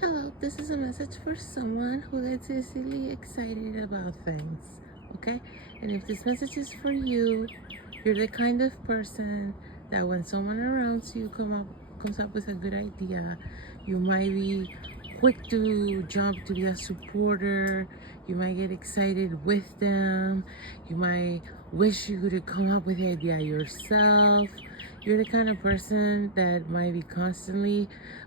Hello, this is a message for someone who gets easily excited about things, okay? And if this message is for you, you're the kind of person that when someone around you comes up with a good idea, you might be quick to jump to be a supporter. You might get excited with them. You might wish you could have come up with the idea yourself. You're the kind of person that might be constantly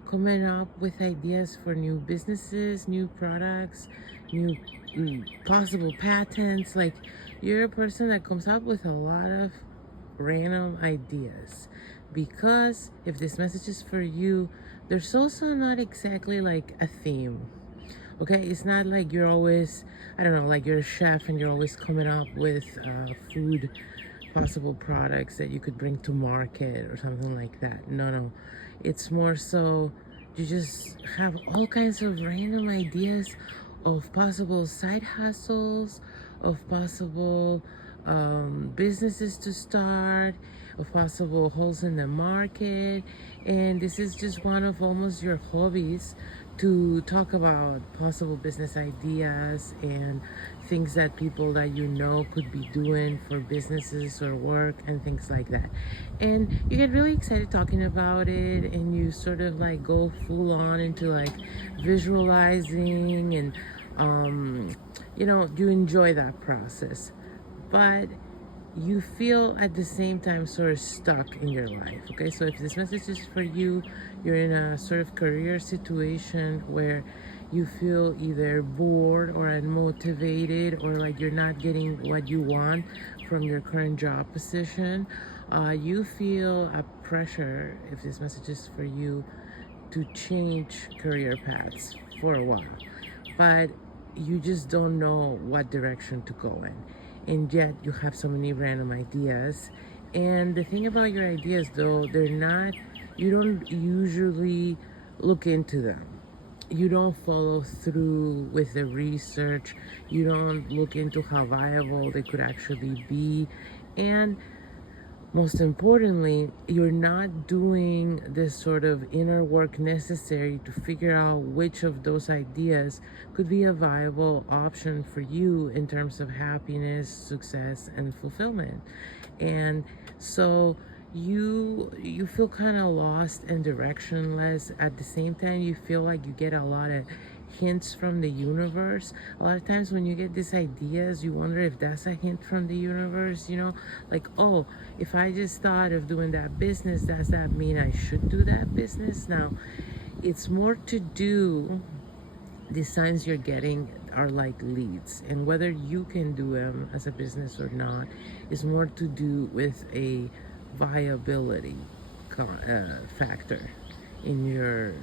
coming up with ideas for new businesses, new products, new possible patents. Like, you're a person that comes up with a lot of random ideas. Because if this message is for you, there's also not exactly like a theme. Okay, it's not like you're always, I don't know, like you're a chef and you're always coming up with food possible products that you could bring to market or something like that. No, it's more so you just have all kinds of random ideas of possible side hustles, of possible businesses to start, of possible holes in the market. And this is just one of almost your hobbies, to talk about possible business ideas and things that people that you know could be doing for businesses or work and things like that. And you get really excited talking about it, and you sort of like go full on into like visualizing, and you enjoy that process. But you feel at the same time sort of stuck in your life. Okay, so if this message is for you, you're in a sort of career situation where you feel either bored or unmotivated, or like you're not getting what you want from your current job position. You feel a pressure, if this message is for you, to change career paths for a while, but you just don't know what direction to go in. And yet you have so many random ideas. And the thing about your ideas, though, you don't usually look into them. You don't follow through with the research. You don't look into how viable they could actually be. And most importantly, you're not doing this sort of inner work necessary to figure out which of those ideas could be a viable option for you in terms of happiness, success, and fulfillment. And so you feel kind of lost and directionless. At the same time, you feel like you get a lot of hints from the universe. A lot of times when you get these ideas, you wonder if that's a hint from the universe, like, oh, if I just thought of doing that business, does that mean I should do that business? Now, it's more to do, the signs you're getting are like leads, and whether you can do them as a business or not is more to do with a viability factor in your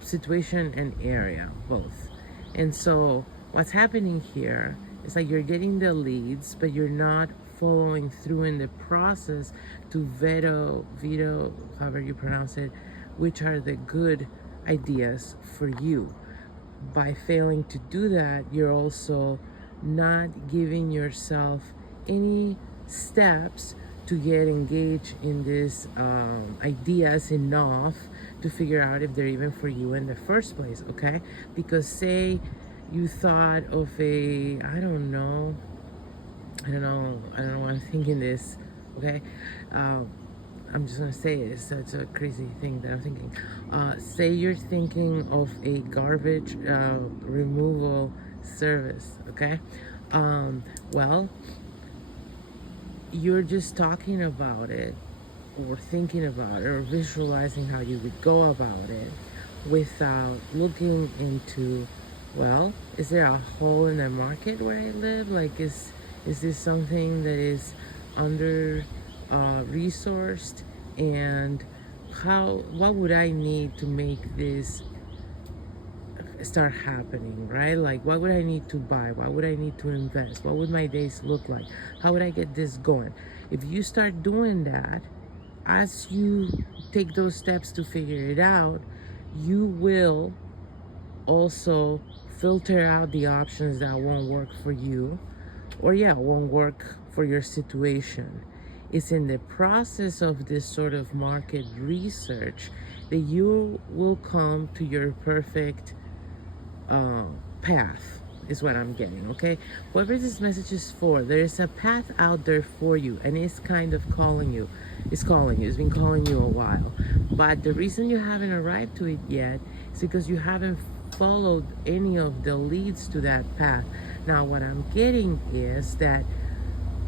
situation and area, both. And so what's happening here is like you're getting the leads, but you're not following through in the process to veto, however you pronounce it, which are the good ideas for you. By failing to do that, you're also not giving yourself any steps to get engaged in these ideas enough to figure out if they're even for you in the first place. Okay, because say you thought of I don't know why I'm thinking this. Okay, I'm just gonna say it. It's such a crazy thing that I'm thinking. Say you're thinking of a garbage removal service. Okay, well, you're just talking about it, or thinking about it, or visualizing how you would go about it, without looking into, well, is there a hole in the market where I live? Like, is this something that is under resourced, and what would I need to make this start happening, right? Like, what would I need to buy? What would I need to invest? What would my days look like? How would I get this going? If you start doing that, as you take those steps to figure it out, you will also filter out the options that won't work for you, or won't work for your situation. It's in the process of this sort of market research that you will come to your perfect path, is what I'm getting. Okay, whoever this message is for, there is a path out there for you, and it's kind of calling you. It's calling you. It's been calling you a while, but the reason you haven't arrived to it yet is because you haven't followed any of the leads to that path. Now what I'm getting is that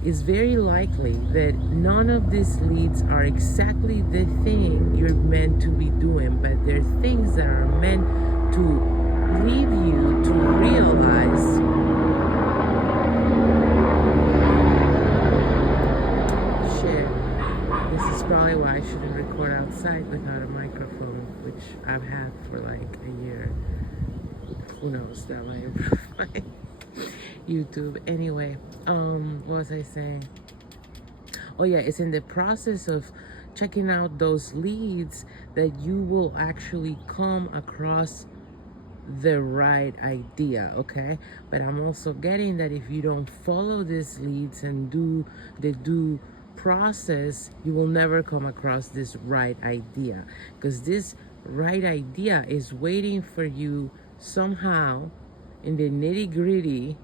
it's very likely that none of these leads are exactly the thing you're meant to be doing, but they're things that are meant to lead you to realize shit. This is probably why I shouldn't record outside without a microphone, which I've had for like a year. Who knows, that might improve my YouTube. Anyway, what was I saying? Oh yeah, it's in the process of checking out those leads that you will actually come across the right idea. Okay, but I'm also getting that if you don't follow these leads and do the due process, you will never come across this right idea, because this right idea is waiting for you somehow in the nitty-gritty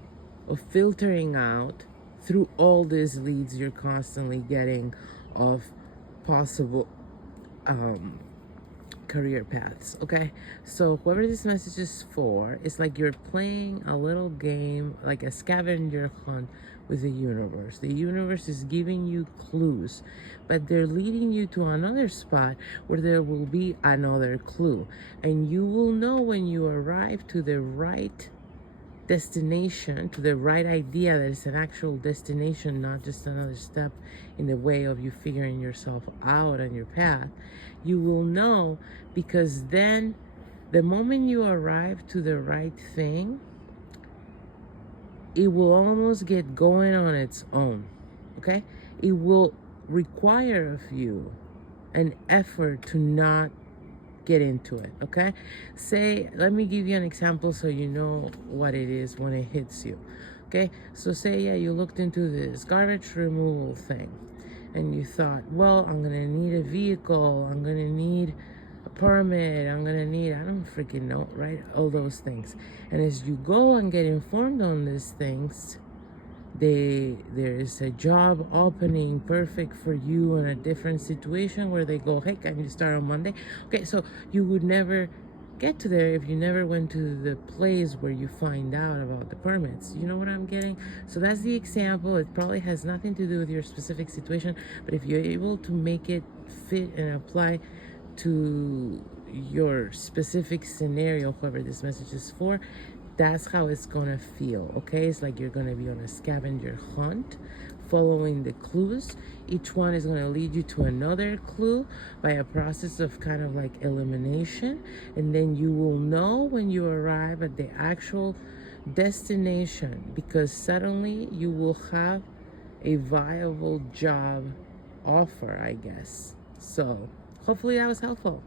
of filtering out through all these leads you're constantly getting of possible career paths. Okay, so whoever this message is for, it's like you're playing a little game, like a scavenger hunt with the universe. The universe is giving you clues, but they're leading you to another spot where there will be another clue, and you will know when you arrive to the right destination, to the right idea, that it's an actual destination, not just another step in the way of you figuring yourself out on your path. You will know, because then the moment you arrive to the right thing, it will almost get going on its own. Okay, it will require of you an effort to not get into it. Okay, say, let me give you an example so you know what it is when it hits you. Okay, so say, yeah, you looked into this garbage removal thing and you thought, well, I'm gonna need a vehicle, I'm gonna need a permit, I'm gonna need, I don't freaking know, right? All those things. And as you go and get informed on these things, there's a job opening perfect for you in a different situation where they go, hey, can you start on Monday? Okay, so you would never get to there if you never went to the place where you find out about the permits. You know what I'm getting? So that's the example. It probably has nothing to do with your specific situation, but if you're able to make it fit and apply to your specific scenario, whoever this message is for, that's how it's gonna feel. Okay, it's like you're gonna be on a scavenger hunt following the clues. Each one is going to lead you to another clue by a process of kind of like elimination, and then you will know when you arrive at the actual destination, because suddenly you will have a viable job offer, I guess. So hopefully that was helpful.